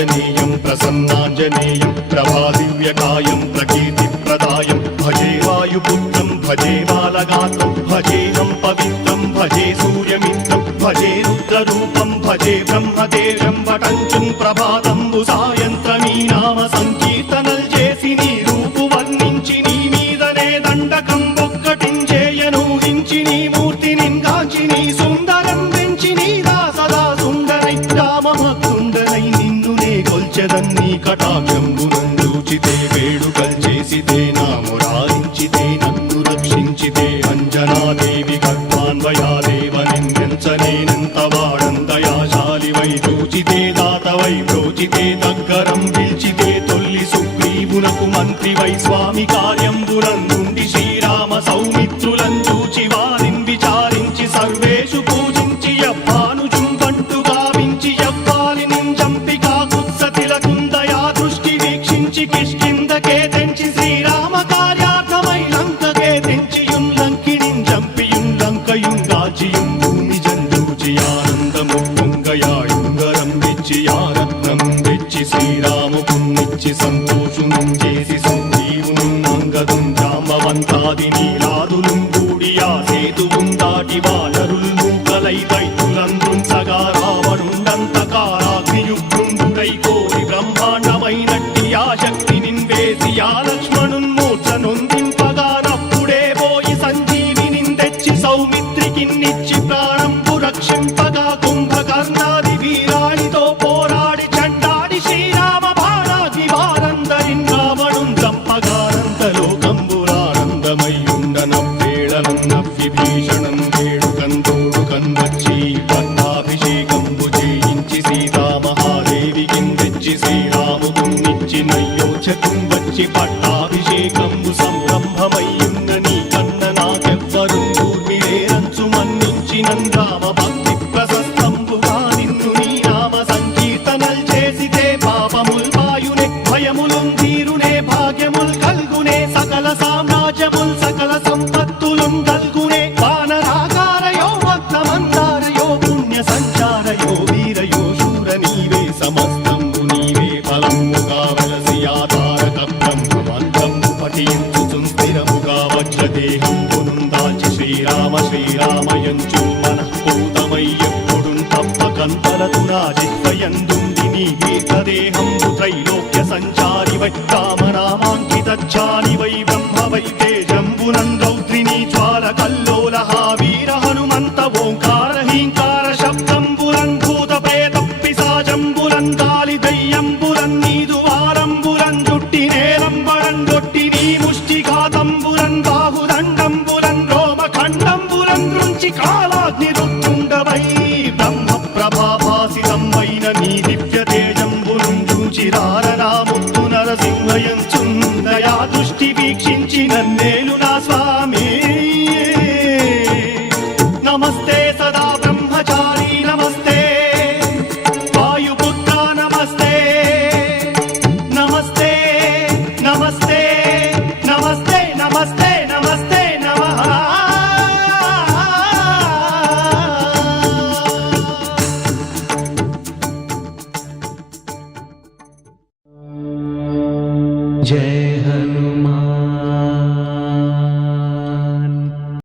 प्रसन्नाञ्जनेयं प्रसन्नाञ्जनेयं प्रभादिव्यकायं प्रकीर्तिप्रदायं भजे वायुपुत्रं भजे बालगात्रं भजेहं पवित्रं भजे सूर्यमित्रं भजे रुद्ररूपं भजे ब्रह्मदेवं वटञ्चं ప్రభాతంబు సాయంత్రమీ నామ సంకీర్తనల్ చేసి నీ రూపు వర్ణించి నీ మీదనే దండకం ఒక్కటించేయను హించి నీ మూర్తిని గాంచి నీ సుందరం పెంచి నీ దాసదా సుందరై రామభక్తుండనై నిన్నునే కొల్చెదన్ని కటాక్షంబునందూచితే వేడుకల్ చేసితే నామురారించితే నన్ను రక్షించితే అంజనాదేవి కర్మాన్వయాదేవ నిన్నెంచనేనంత వాడంతయాశాలివై చూచితే దాతవై ప్రోచితే దగ్గరం పిలిచితే తొల్లి సుగ్రీవునకు మంత్రివై స్వామి కార్యంబునందుండి శ్రీరామ సౌమిత్రులం చూచి వారిని విచారించి సర్వేషు పూజించి యవ్వాను చుంబంటు గావించి యవ్వాలి నింజంపి కాకుత్సతిలకుందయా దృష్టి వీక్షించి కిష్కిందకే తెంచి శ్రీరామ కార్యార్థమై లంకకే తెంచియుం లంకిణిం జంపియుం లంకయుం రాజియుం భూమి జందూచి ఆనందము పొంగయాయుంగరం విచ్చి ఆరత్నం తెచ్చి శ్రీరాముకున్నిచ్చి సంతోషును చేసి సంజీవును అంగదుం జాంబవంతాది నీలాదులుం కూడి ఆ సేతువుం దాటి వానరుల్ మూకలై దైత్యులందుంచగా రావణుండంతకారాగ్నియుగ్రుండుడై కోరి బ్రహ్మాండమైనట్టి ఆ శక్తి నిన్వేసి ఆ లక్ష్మణున్ మూర్ఛ నొందింపగా నప్పుడే పోయి సంజీవిని తెచ్చి సౌమిత్రికిన్నిచ్చి ప్రాణంబు రక్షింపగా కుంభకర్ణాది వీరాణితో పోరాడి చండాడి శ్రీరామ బాణాది వారందరిన్ రావణుం చంపగానంతలోకంబురానందమయ్యుండనవ్వేళనం నవ్విభీషణం వేడుకందోడుకన్ వచ్చి పట్టాభిషేకంబు చేయించి సీతామహాదేవికిన్ తెచ్చి శ్రీరాముకున్నిచ్చి నయ్యోచకుం వచ్చి పట్టాభిషేకంబు సంరంభమయ్యున్న నీ కన్న నాకెవ్వరు ఊర్మిలేరంచు మన్నించినం రామ భక్తి ప్రశస్తంబుగా నిన్ను నీ నామ సంకీర్తనల్ చేసితే పాపముల్ పాయునే భయములుం తీరునే భాగ్యముల్ కల్గునే సకల సామ్రాజ్యముల్ సకల సంపత్తులుం కల్గునే వానరాకారయో భక్తమందారయో పుణ్య సంచారయో వీరయో శూర నీవే సమస్తంబు నీవే ఫలముగా వెలసి ఆధారక బ్రహ్మమంత్రంబు పఠించుచుం స్థిరముగా వజ్రదేహంబునుం దాచి శ్రీరామ శ్రీరామయంచు మనఃపూతమై ఎప్పుడుం తప్పకంతరతు నా జిహ్వయందుండి నీ దీర్ఘదేహంబు త్రైలోక్య సంచారివై రామనామాంకితచ్చానివై బ్రహ్మవై తేజంబునం రౌద్రిణీ జ్వాల కల్లోల వీర హనుమంత ఓంకార